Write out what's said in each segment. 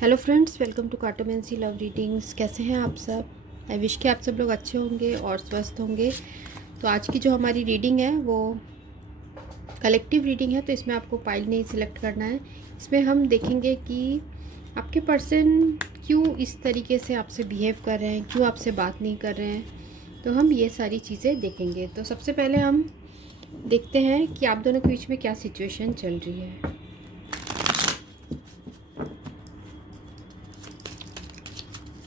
Hello friends, welcome to cartomancy love readings. कैसे हैं आप सब? आई विश कि आप सब लोग अच्छे होंगे और स्वस्थ होंगे। तो आज की जो हमारी रीडिंग है वो कलेक्टिव रीडिंग है, तो इसमें आपको पाइल नहीं सिलेक्ट करना है। इसमें हम देखेंगे कि आपके पर्सन क्यों इस तरीके से आपसे बिहेव कर रहे हैं, क्यों आपसे बात नहीं कर रहे हैं। तो हम ये सारी चीज़ें देखेंगे। तो सबसे पहले हम देखते हैं कि आप दोनों के बीच में क्या सिचुएशन चल रही है।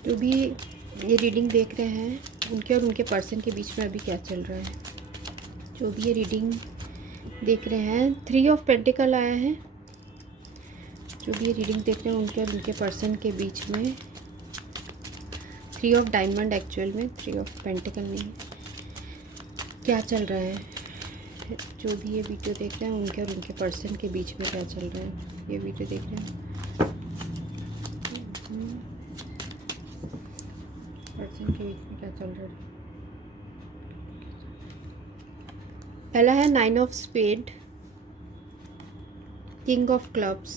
जो भी ये रीडिंग देख रहे हैं उनके और उनके पर्सन के बीच में अभी क्या चल रहा है। जो भी ये रीडिंग देख रहे हैं, 3 ऑफ पेंटिकल आया है। जो भी ये रीडिंग देख रहे हैं उनके और उनके पर्सन के बीच में 3 ऑफ डायमंड, एक्चुअल में 3 ऑफ पेंटिकल नहीं, क्या चल रहा है। जो भी ये वीडियो देख रहे हैं उनके और उनके पर्सन के बीच में क्या चल रहा है, ये वीडियो देख रहे हैं पर्सन के बीच में क्या चल रहा है। पहला है 9 of spade, king of clubs,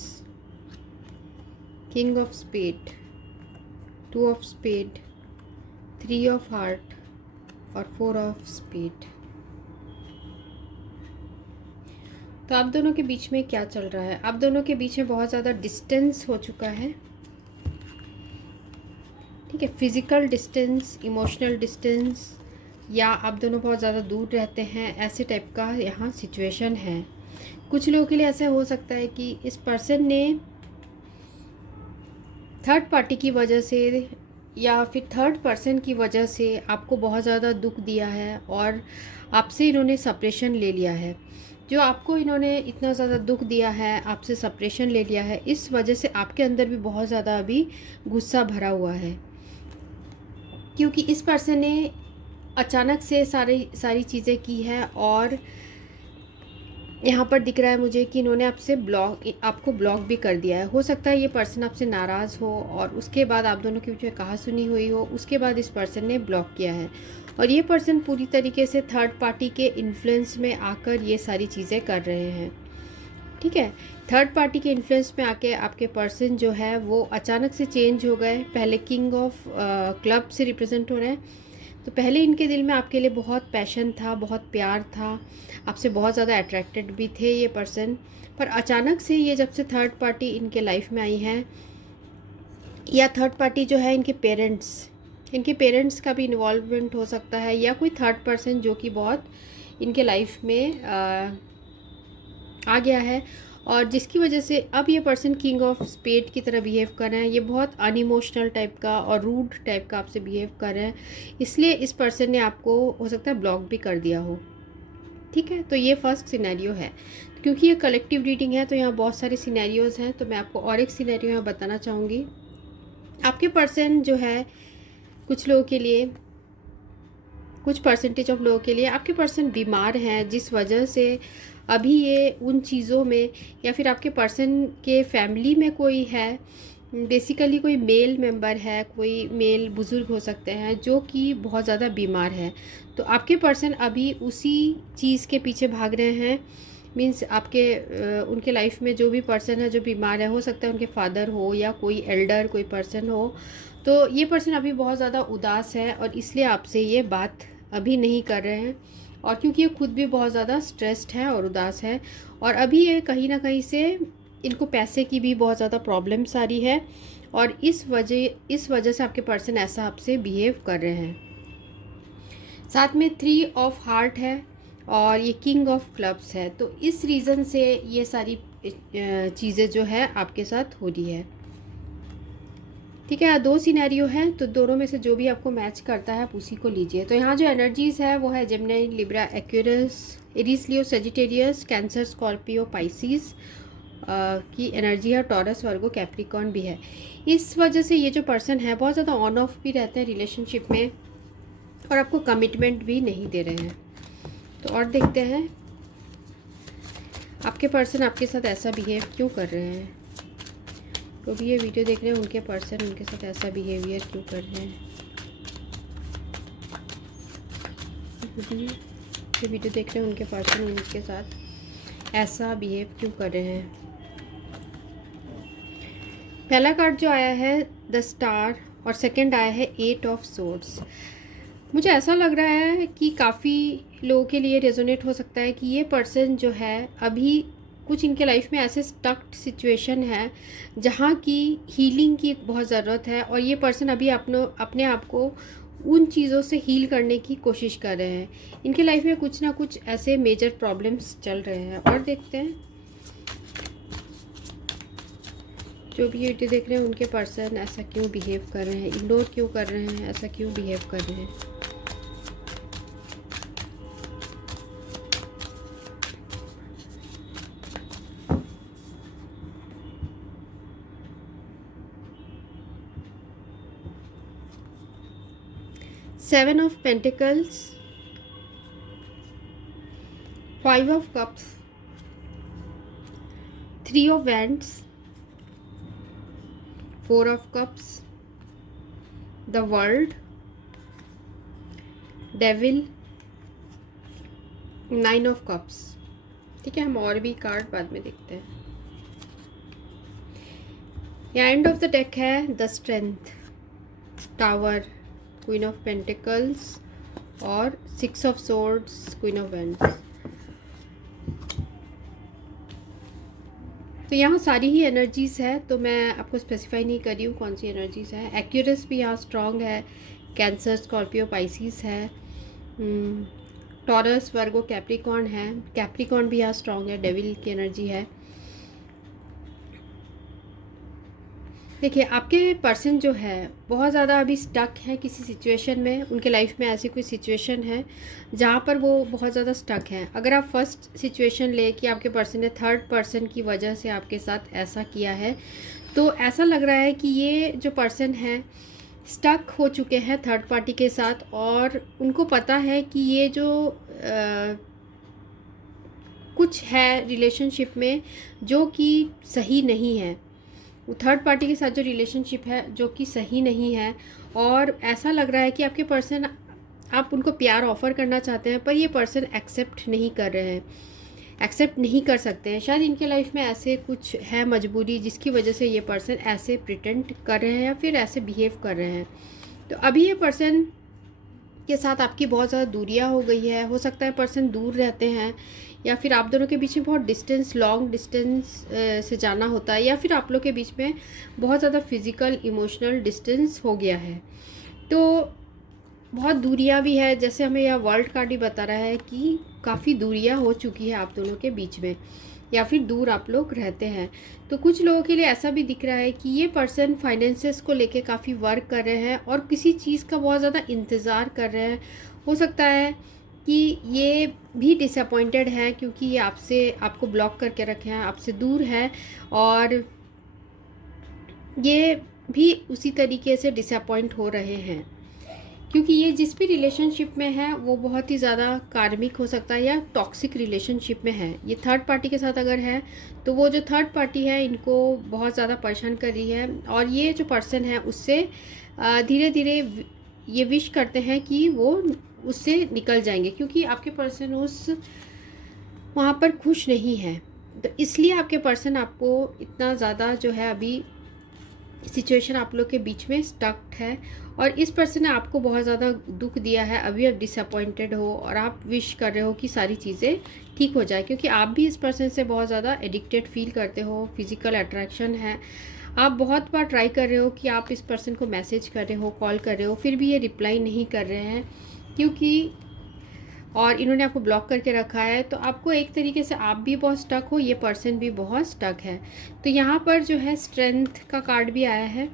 king of spade, 2 of spade, 3 of heart और 4 ऑफ स्पेड। तो आप दोनों के बीच में क्या चल रहा है? आप दोनों के बीच में बहुत ज़्यादा डिस्टेंस हो चुका है। ठीक है, फिजिकल डिस्टेंस, इमोशनल डिस्टेंस, या आप दोनों बहुत ज़्यादा दूर रहते हैं, ऐसे टाइप का यहाँ सिचुएशन है। कुछ लोगों के लिए ऐसा हो सकता है कि इस पर्सन ने थर्ड पार्टी की वजह से या फिर थर्ड पर्सन की वजह से आपको बहुत ज़्यादा दुख दिया है और आपसे इन्होंने सेपरेशन ले लिया है। जो आपको इन्होंने इतना ज़्यादा दुख दिया है, आपसे सेपरेशन ले लिया है, इस वजह से आपके अंदर भी बहुत ज़्यादा अभी गुस्सा भरा हुआ है, क्योंकि इस पर्सन ने अचानक से सारी चीज़ें की है। और यहाँ पर दिख रहा है मुझे कि इन्होंने आपको ब्लॉक भी कर दिया है। हो सकता है ये पर्सन आपसे नाराज़ हो और उसके बाद आप दोनों के बीच में कहा सुनी हुई हो, उसके बाद इस पर्सन ने ब्लॉक किया है। और ये पर्सन पूरी तरीके से थर्ड पार्टी के इन्फ्लुएंस में आकर ये सारी चीज़ें कर रहे हैं। ठीक है, थर्ड पार्टी के इन्फ्लुएंस में आके आपके पर्सन जो है वो अचानक से चेंज हो गए। पहले किंग ऑफ क्लब से रिप्रेजेंट हो रहे हैं, तो पहले इनके दिल में आपके लिए बहुत पैशन था, बहुत प्यार था, आपसे बहुत ज़्यादा अट्रैक्टेड भी थे ये पर्सन। पर अचानक से ये जब से थर्ड पार्टी इनके लाइफ में आई है, या थर्ड पार्टी जो है इनके पेरेंट्स का भी इन्वॉल्वमेंट हो सकता है, या कोई थर्ड पर्सन जो कि बहुत इनके लाइफ में आ गया है, और जिसकी वजह से अब ये पर्सन किंग ऑफ स्पेड की तरह बिहेव कर रहे हैं। ये बहुत अनइमोशनल टाइप का और रूड टाइप का आपसे बिहेव कर रहे हैं, इसलिए इस पर्सन ने आपको हो सकता है ब्लॉक भी कर दिया हो। ठीक है, तो ये फर्स्ट सिनेरियो है। क्योंकि ये कलेक्टिव रीडिंग है तो यहाँ बहुत सारे सिनेरियोज़ हैं, तो मैं आपको और एक सिनेरियो यहाँ बताना चाहूँगी। आपके पर्सन जो है, कुछ लोगों के लिए, कुछ परसेंटेज ऑफ लोगों के लिए आपके पर्सन बीमार हैं, जिस वजह से अभी ये उन चीज़ों में, या फिर आपके पर्सन के फैमिली में कोई है, बेसिकली कोई मेल मेंबर है, कोई मेल बुज़ुर्ग हो सकते हैं जो कि बहुत ज़्यादा बीमार है। तो आपके पर्सन अभी उसी चीज़ के पीछे भाग रहे हैं। मीन्स उनके लाइफ में जो भी पर्सन है जो बीमार है, हो सकता है उनके फादर हो या कोई एल्डर कोई पर्सन हो, तो ये पर्सन अभी बहुत ज़्यादा उदास है और इसलिए आपसे ये बात अभी नहीं कर रहे हैं। और क्योंकि ये खुद भी बहुत ज़्यादा स्ट्रेस्ड है और उदास है, और अभी ये कहीं ना कहीं से इनको पैसे की भी बहुत ज़्यादा प्रॉब्लम्स आ रही है, और इस वजह से आपके पर्सन ऐसा आपसे बिहेव कर रहे हैं। साथ में 3 ऑफ हार्ट है और ये किंग ऑफ क्लब्स है, तो इस रीज़न से ये सारी चीज़ें जो है आपके साथ हो रही है। ठीक है, 2 सिनेरियो हैं, तो दोनों में से जो भी आपको मैच करता है आप उसी को लीजिए। तो यहाँ जो एनर्जीज़ है वो है जेमिनी, लिब्रा, एक्वेरियस, एरीज, लियो, सेजिटेरियस, कैंसर, स्कॉर्पियो, पाइसिस की एनर्जी है। टॉरस, वर्गो, कैप्रिकॉर्न भी है। इस वजह से ये जो पर्सन है बहुत ज़्यादा ऑन ऑफ भी रहते हैं रिलेशनशिप में, और आपको कमिटमेंट भी नहीं दे रहे हैं। तो और देखते हैं आपके पर्सन आपके साथ ऐसा बिहेव क्यों कर रहे हैं। तो भी ये वीडियो देख रहे हैं उनके पर्सन उनके साथ ऐसा बिहेवियर क्यों कर रहे हैं। ये वीडियो देख रहे हैं उनके पर्सन उनके साथ ऐसा बिहेव क्यों कर रहे हैं। पहला कार्ड जो आया है द स्टार और सेकंड आया है 8 ऑफ सोर्ड्स। मुझे ऐसा लग रहा है कि काफ़ी लोगों के लिए रेजोनेट हो सकता है कि ये पर्सन जो है अभी कुछ इनके लाइफ में ऐसे स्टक्ड सिचुएशन है जहाँ की हीलिंग की बहुत ज़रूरत है, और ये पर्सन अभी अपने आप को उन चीज़ों से हील करने की कोशिश कर रहे हैं। इनके लाइफ में कुछ ना कुछ ऐसे मेजर प्रॉब्लम्स चल रहे हैं। और देखते हैं जो भी वीडियो देख रहे हैं उनके पर्सन ऐसा क्यों बिहेव कर रहे हैं, इग्नोर क्यों कर रहे हैं, ऐसा क्यों बिहेव कर रहे हैं। Seven of pentacles, 5 of cups, 3 of wands, 4 of cups, the world, devil, 9 of cups. ठीक है, हम और भी कार्ड बाद में देखते हैं। एंड ऑफ द डेक है the strength, tower, queen of pentacles और 6 of swords, queen of wands. तो यहाँ सारी ही एनर्जीज़ है, तो मैं आपको स्पेसिफाई नहीं कर रही हूँ कौन सी एनर्जीज़ है। एक्यूरस भी यहाँ स्ट्रॉन्ग है, कैंसर, स्कॉर्पियो, पाइसिस है, टॉरस, वर्गो, कैप्रिकॉर्न है। कैप्रिकॉर्न भी यहाँ स्ट्रॉन्ग है, डेविल की एनर्जी है। देखिए, आपके पर्सन जो है बहुत ज़्यादा अभी स्टक है किसी सिचुएशन में। उनके लाइफ में ऐसी कोई सिचुएशन है जहाँ पर वो बहुत ज़्यादा स्टक हैं। अगर आप फर्स्ट सिचुएशन ले कि आपके पर्सन ने थर्ड पर्सन की वजह से आपके साथ ऐसा किया है, तो ऐसा लग रहा है कि ये जो पर्सन है स्टक हो चुके हैं थर्ड पार्टी के साथ, और उनको पता है कि ये जो कुछ है रिलेशनशिप में जो कि सही नहीं है, वो थर्ड पार्टी के साथ जो रिलेशनशिप है जो कि सही नहीं है। और ऐसा लग रहा है कि आपके पर्सन, आप उनको प्यार ऑफ़र करना चाहते हैं पर ये पर्सन एक्सेप्ट नहीं कर रहे हैं, एक्सेप्ट नहीं कर सकते हैं। शायद इनके लाइफ में ऐसे कुछ है मजबूरी जिसकी वजह से ये पर्सन ऐसे प्रिटेंड कर रहे हैं या फिर ऐसे बिहेव कर रहे हैं। तो अभी ये पर्सन के साथ आपकी बहुत ज़्यादा दूरियां हो गई है। हो सकता है पर्सन दूर रहते हैं, या फिर आप दोनों के बीच में बहुत डिस्टेंस, लॉन्ग डिस्टेंस से जाना होता है, या फिर आप लोग के बीच में बहुत ज़्यादा फिज़िकल इमोशनल डिस्टेंस हो गया है। तो बहुत दूरियां भी है, जैसे हमें यह वर्ल्ड कार्ड ही बता रहा है कि काफ़ी दूरियां हो चुकी है आप दोनों के बीच में, या फिर दूर आप लोग रहते हैं। तो कुछ लोगों के लिए ऐसा भी दिख रहा है कि ये पर्सन फाइनेंसेस को लेके काफ़ी वर्क कर रहे हैं और किसी चीज़ का बहुत ज़्यादा इंतज़ार कर रहे हैं। हो सकता है कि ये भी डिसअपॉइंटेड हैं क्योंकि ये आपको ब्लॉक करके रखे हैं, आपसे दूर है, और ये भी उसी तरीके से डिसअपॉइंट हो रहे हैं क्योंकि ये जिस भी रिलेशनशिप में है वो बहुत ही ज़्यादा कार्मिक हो सकता है या टॉक्सिक रिलेशनशिप में है। ये थर्ड पार्टी के साथ अगर है तो वो जो थर्ड पार्टी है इनको बहुत ज़्यादा परेशान कर रही है, और ये जो पर्सन है उससे धीरे धीरे ये विश करते हैं कि वो उससे निकल जाएंगे, क्योंकि आपके पर्सन वहाँ पर खुश नहीं है। तो इसलिए आपके पर्सन आपको इतना ज़्यादा जो है अभी सिचुएशन आप लोग के बीच में स्टक्ड है, और इस पर्सन ने आपको बहुत ज़्यादा दुख दिया है। अभी आप डिसअपॉइंटेड हो और आप विश कर रहे हो कि सारी चीज़ें ठीक हो जाए, क्योंकि आप भी इस पर्सन से बहुत ज़्यादा एडिक्टेड फील करते हो, फिज़िकल अट्रैक्शन है। आप बहुत बार ट्राई कर रहे हो कि आप इस पर्सन को मैसेज कर रहे हो, कॉल कर रहे हो, फिर भी ये रिप्लाई नहीं कर रहे हैं क्योंकि, और इन्होंने आपको ब्लॉक करके रखा है। तो आपको एक तरीके से आप भी बहुत स्टक हो, ये पर्सन भी बहुत स्टक है। तो यहाँ पर जो है स्ट्रेंथ का कार्ड भी आया है।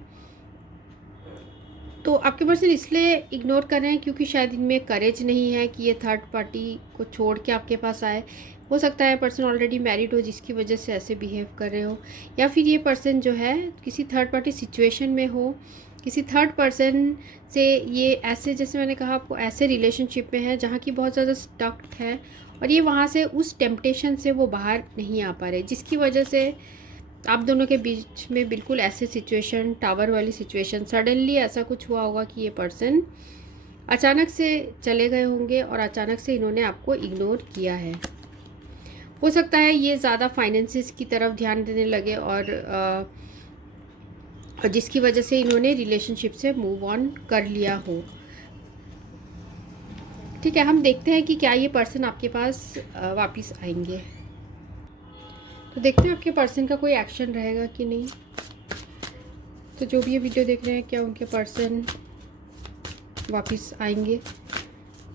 तो आपके पर्सन इसलिए इग्नोर कर रहे हैं क्योंकि शायद इनमें करेज नहीं है कि ये थर्ड पार्टी को छोड़ के आपके पास आए। हो सकता है पर्सन ऑलरेडी मैरिड हो जिसकी वजह से ऐसे बिहेव कर रहे हो, या फिर ये पर्सन जो है किसी थर्ड पार्टी सिचुएशन में हो, किसी थर्ड पर्सन से ये ऐसे, जैसे मैंने कहा आपको, ऐसे रिलेशनशिप में है जहाँ की बहुत ज़्यादा स्टक्ड है, और ये वहाँ से उस टेम्पटेशन से वो बाहर नहीं आ पा रहे, जिसकी वजह से आप दोनों के बीच में बिल्कुल ऐसे सिचुएशन, टावर वाली सिचुएशन, सडनली ऐसा कुछ हुआ होगा कि ये पर्सन अचानक से चले गए होंगे और अचानक से इन्होंने आपको इग्नोर किया है। हो सकता है ये ज़्यादा फाइनेंसिस की तरफ ध्यान देने लगे और और जिसकी वजह से इन्होंने रिलेशनशिप से मूव ऑन कर लिया हो। ठीक है, हम देखते हैं कि क्या ये पर्सन आपके पास वापस आएंगे। तो देखते हैं आपके पर्सन का कोई एक्शन रहेगा कि नहीं। तो जो भी ये वीडियो देख रहे हैं, क्या उनके पर्सन वापस आएंगे?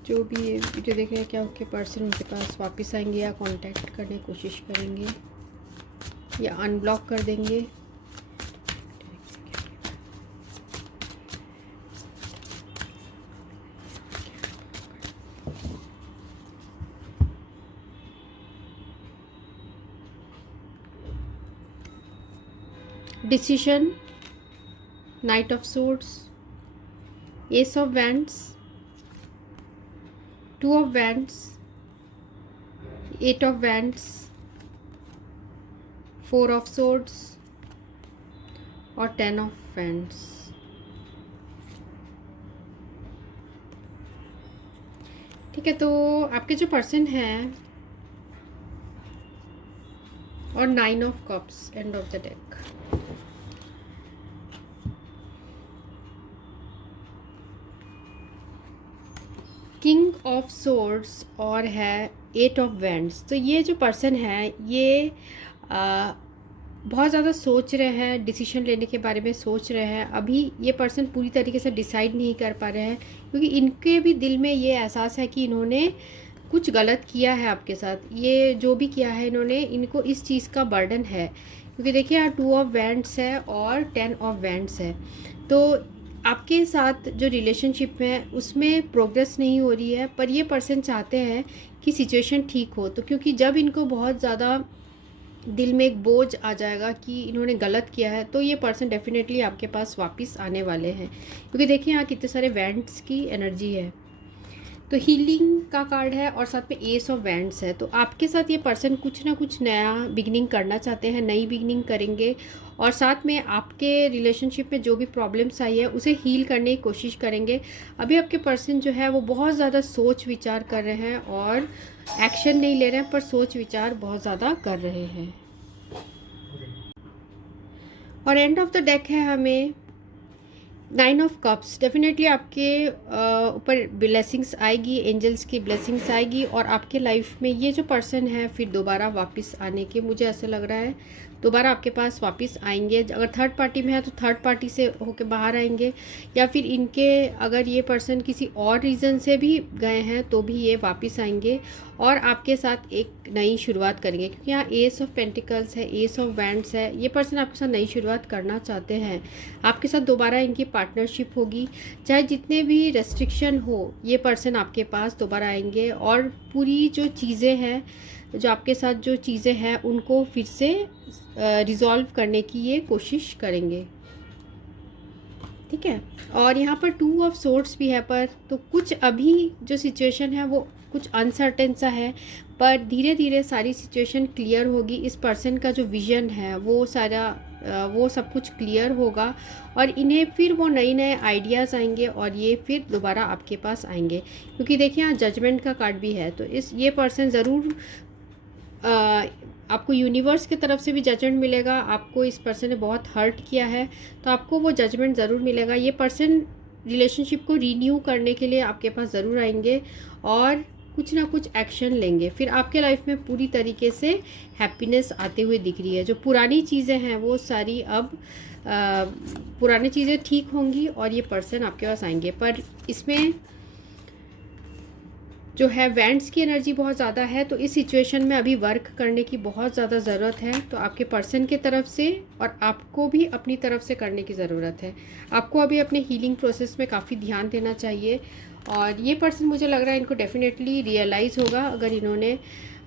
जो भी ये वीडियो देख रहे हैं, क्या उनके पर्सन उनके पास वापस आएंगे या कांटेक्ट करने की कोशिश करेंगे या अनब्लॉक कर देंगे? Decision, knight of swords, ace of wands, two of wands, eight of wands, four of swords और 10 ऑफ वैंड्स। ठीक है, तो आपके जो पर्सन हैं और 9 of cups, end of the deck. King of swords और है 8 ऑफ वैंड्स। तो ये जो पर्सन है ये बहुत ज़्यादा सोच रहे हैं, डिसीजन लेने के बारे में सोच रहे हैं। अभी ये पर्सन पूरी तरीके से डिसाइड नहीं कर पा रहे हैं, क्योंकि इनके भी दिल में ये एहसास है कि इन्होंने कुछ गलत किया है आपके साथ। ये जो भी किया है इन्होंने, इनको इस चीज़ का बर्डन है, क्योंकि देखिए यहाँ 2 ऑफ वैंड्स है और 10 ऑफ वैंड्स है। तो आपके साथ जो रिलेशनशिप है उसमें प्रोग्रेस नहीं हो रही है, पर ये पर्सन चाहते हैं कि सिचुएशन ठीक हो। तो क्योंकि जब इनको बहुत ज़्यादा दिल में एक बोझ आ जाएगा कि इन्होंने गलत किया है, तो ये पर्सन डेफिनेटली आपके पास वापस आने वाले हैं, क्योंकि देखिए यहाँ कितने सारे वैंड्स की एनर्जी है। तो हीलिंग का कार्ड है और साथ में एस ऑफ वैंड्स है। तो आपके साथ ये पर्सन कुछ ना कुछ नया बिगनिंग करना चाहते हैं, नई बिगनिंग करेंगे, और साथ में आपके रिलेशनशिप में जो भी प्रॉब्लम्स आई है उसे हील करने की कोशिश करेंगे। अभी आपके पर्सन जो है वो बहुत ज़्यादा सोच विचार कर रहे हैं और एक्शन नहीं ले रहे हैं, पर सोच विचार बहुत ज़्यादा कर रहे हैं। और एंड ऑफ द डेक है हमें 9 ऑफ कप्स। डेफिनेटली आपके ऊपर ब्लेसिंग्स आएगी, एंजल्स की ब्लेसिंग्स आएगी, और आपके लाइफ में ये जो पर्सन है फिर दोबारा वापस आने के, मुझे ऐसा लग रहा है दोबारा आपके पास वापस आएंगे। अगर थर्ड पार्टी में है तो थर्ड पार्टी से होके बाहर आएंगे, या फिर इनके अगर ये पर्सन किसी और रीज़न से भी गए हैं तो भी ये वापस आएंगे और आपके साथ एक नई शुरुआत करेंगे, क्योंकि यहाँ एस ऑफ पेंटिकल्स है, एस ऑफ वैंड्स है। ये पर्सन आपके साथ नई शुरुआत करना चाहते हैं, आपके साथ दोबारा इनकी पार्टनरशिप होगी। चाहे जितने भी रेस्ट्रिक्शन हो, ये पर्सन आपके पास दोबारा आएंगे और पूरी जो चीज़ें हैं, जो आपके साथ जो चीज़ें हैं उनको फिर से रिजॉल्व करने की ये कोशिश करेंगे। ठीक है, और यहाँ पर 2 ऑफ सोर्ड्स भी है, पर तो कुछ अभी जो सिचुएशन है वो कुछ अनसर्टेन सा है, पर धीरे धीरे सारी सिचुएशन क्लियर होगी। इस पर्सन का जो विजन है वो सारा वो सब कुछ क्लियर होगा और इन्हें फिर वो नए नए आइडियाज़ आएंगे और ये फिर दोबारा आपके पास आएंगे, क्योंकि देखिए यहाँ जजमेंट का कार्ड भी है। तो ये पर्सन ज़रूर आपको यूनिवर्स की तरफ से भी जजमेंट मिलेगा। आपको इस पर्सन ने बहुत हर्ट किया है तो आपको वो जजमेंट ज़रूर मिलेगा। ये पर्सन रिलेशनशिप को रीन्यू करने के लिए आपके पास ज़रूर आएंगे और कुछ ना कुछ एक्शन लेंगे। फिर आपके लाइफ में पूरी तरीके से हैप्पीनेस आते हुए दिख रही है। जो पुरानी चीज़ें हैं वो सारी अब पुरानी चीज़ें ठीक होंगी और ये पर्सन आपके पास आएंगे। पर इसमें जो है वैंड्स की एनर्जी बहुत ज़्यादा है, तो इस सिचुएशन में अभी वर्क करने की बहुत ज़्यादा ज़रूरत है। तो आपके पर्सन के तरफ से और आपको भी अपनी तरफ से करने की ज़रूरत है। आपको अभी अपने हीलिंग प्रोसेस में काफ़ी ध्यान देना चाहिए और ये पर्सन मुझे लग रहा है इनको डेफिनेटली रियलाइज़ होगा अगर इन्होंने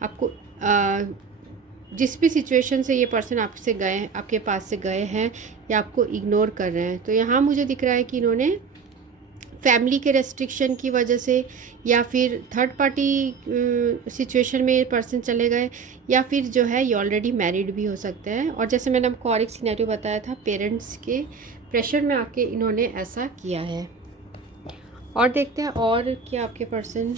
आपको जिस भी सिचुएशन से ये पर्सन आपसे गए, आपके पास से गए हैं या आपको इग्नोर कर रहे हैं। तो यहाँ मुझे दिख रहा है कि इन्होंने फैमिली के रेस्ट्रिक्शन की वजह से या फिर थर्ड पार्टी सिचुएशन में ये पर्सन चले गए, या फिर जो है ये ऑलरेडी मैरिड भी हो सकते हैं। और जैसे मैंने आपको और एक सिनेरियो बताया था, पेरेंट्स के प्रेशर में आके इन्होंने ऐसा किया है। और देखते हैं और क्या आपके पर्सन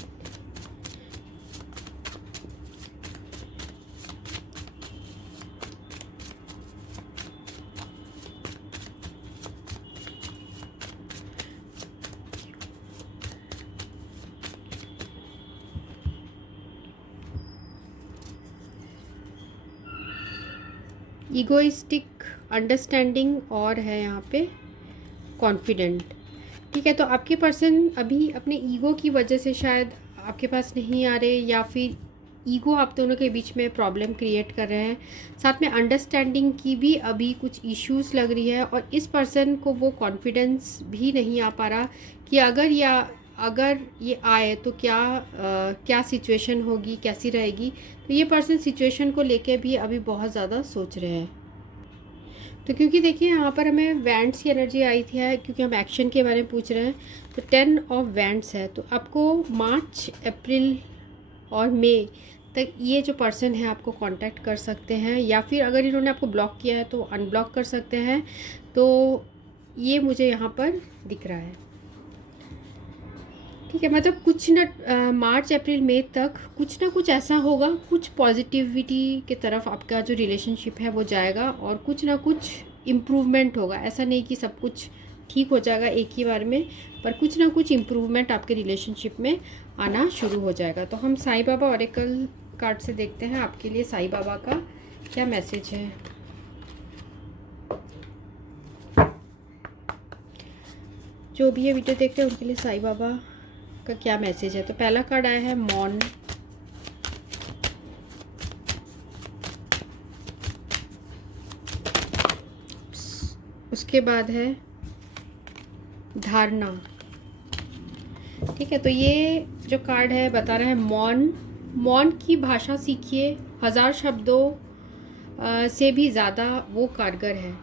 ईगोइस्टिक, अंडरस्टैंडिंग और है यहाँ पे कॉन्फिडेंट। ठीक है, तो आपके पर्सन अभी अपने ईगो की वजह से शायद आपके पास नहीं आ रहे, या फिर ईगो आप दोनों के बीच में प्रॉब्लम क्रिएट कर रहे हैं। साथ में अंडरस्टैंडिंग की भी अभी कुछ इश्यूज लग रही है, और इस पर्सन को वो कॉन्फिडेंस भी नहीं आ पा रहा कि अगर ये आए तो क्या सिचुएशन होगी, कैसी रहेगी। तो ये पर्सन सिचुएशन को लेके भी अभी बहुत ज़्यादा सोच रहे हैं। तो क्योंकि देखिए यहाँ पर हमें वैंड्स की एनर्जी आई थी है, क्योंकि हम एक्शन के बारे में पूछ रहे हैं, तो 10 ऑफ वैंड्स है। तो आपको मार्च, अप्रैल और मई तक ये जो पर्सन है आपको कांटेक्ट कर सकते हैं, या फिर अगर इन्होंने आपको ब्लॉक किया है तो अनब्लॉक कर सकते हैं। तो ये मुझे यहाँ पर दिख रहा है। ठीक है, मतलब कुछ न मार्च, अप्रैल, मई तक कुछ ना कुछ ऐसा होगा, कुछ पॉजिटिविटी की तरफ आपका जो रिलेशनशिप है वो जाएगा, और कुछ ना कुछ इम्प्रूवमेंट होगा। ऐसा नहीं कि सब कुछ ठीक हो जाएगा एक ही बार में, पर कुछ ना कुछ इम्प्रूवमेंट आपके रिलेशनशिप में आना शुरू हो जाएगा। तो हम साईं बाबा ऑरेकल कार्ड से देखते हैं आपके लिए साईं बाबा का क्या मैसेज है। जो भी ये वीडियो देखते हैं उनके लिए साईं बाबा का क्या मैसेज है। तो पहला कार्ड आया है मौन, उसके बाद है धारणा। ठीक है, तो ये जो कार्ड है बता रहा है मौन की भाषा सीखिए, 1000 शब्दों से भी ज़्यादा वो कारगर है।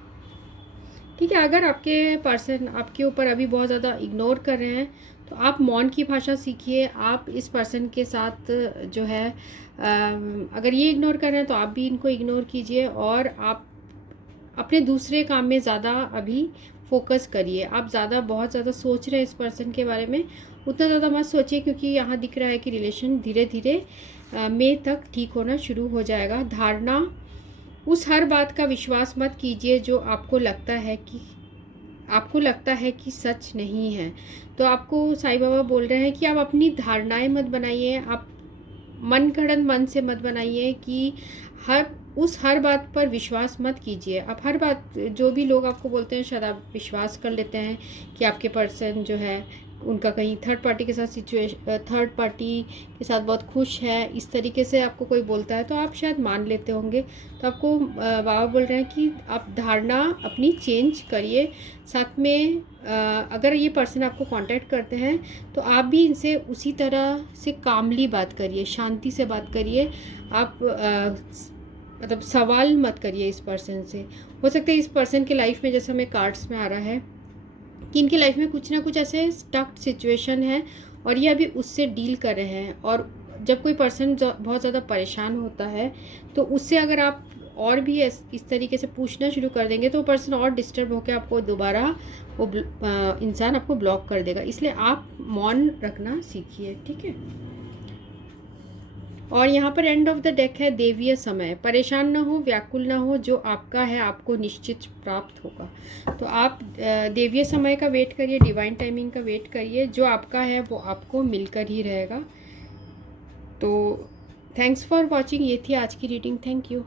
ठीक है, अगर आपके पर्सन आपके ऊपर अभी बहुत ज़्यादा इग्नोर कर रहे हैं तो आप मौन की भाषा सीखिए। आप इस पर्सन के साथ जो है अगर ये इग्नोर कर रहे हैं तो आप भी इनको इग्नोर कीजिए, और आप अपने दूसरे काम में ज़्यादा अभी फोकस करिए। आप बहुत ज़्यादा सोच रहे हैं इस पर्सन के बारे में, उतना ज़्यादा मत सोचिए, क्योंकि यहाँ दिख रहा है कि रिलेशन धीरे धीरे मई तक ठीक होना शुरू हो जाएगा। धारणा, उस हर बात का विश्वास मत कीजिए जो आपको लगता है कि सच नहीं है। तो आपको साईं बाबा बोल रहे हैं कि आप अपनी धारणाएं मत बनाइए, आप मन गढ़ंत मन से मत बनाइए कि हर बात पर विश्वास मत कीजिए। आप हर बात, जो भी लोग आपको बोलते हैं शायद आप विश्वास कर लेते हैं कि आपके पर्सन जो है उनका कहीं थर्ड पार्टी के साथ बहुत खुश है, इस तरीके से आपको कोई बोलता है तो आप शायद मान लेते होंगे। तो आपको बाबा बोल रहे हैं कि आप धारणा अपनी चेंज करिए। साथ में अगर ये पर्सन आपको कांटेक्ट करते हैं तो आप भी इनसे उसी तरह से कामली बात करिए, शांति से बात करिए। आप मतलब सवाल मत करिए इस पर्सन से। हो सकता है इस पर्सन के लाइफ में, जैसे हमें कार्ड्स में आ रहा है कि इनके लाइफ में कुछ ना कुछ ऐसे स्टक सिचुएशन है और ये अभी उससे डील कर रहे हैं। और जब कोई पर्सन बहुत ज़्यादा परेशान होता है तो उससे अगर आप और भी इस तरीके से पूछना शुरू कर देंगे तो वो पर्सन और डिस्टर्ब होकर आपको दोबारा वो इंसान आपको ब्लॉक कर देगा। इसलिए आप मौन रखना सीखिए। ठीक है, और यहाँ पर एंड ऑफ द डेक है देवीय समय। परेशान ना हो, व्याकुल ना हो, जो आपका है आपको निश्चित प्राप्त होगा। तो आप देवीय समय का वेट करिए, डिवाइन टाइमिंग का वेट करिए, जो आपका है वो आपको मिलकर ही रहेगा। तो थैंक्स फॉर वॉचिंग, ये थी आज की रीडिंग। Thank you.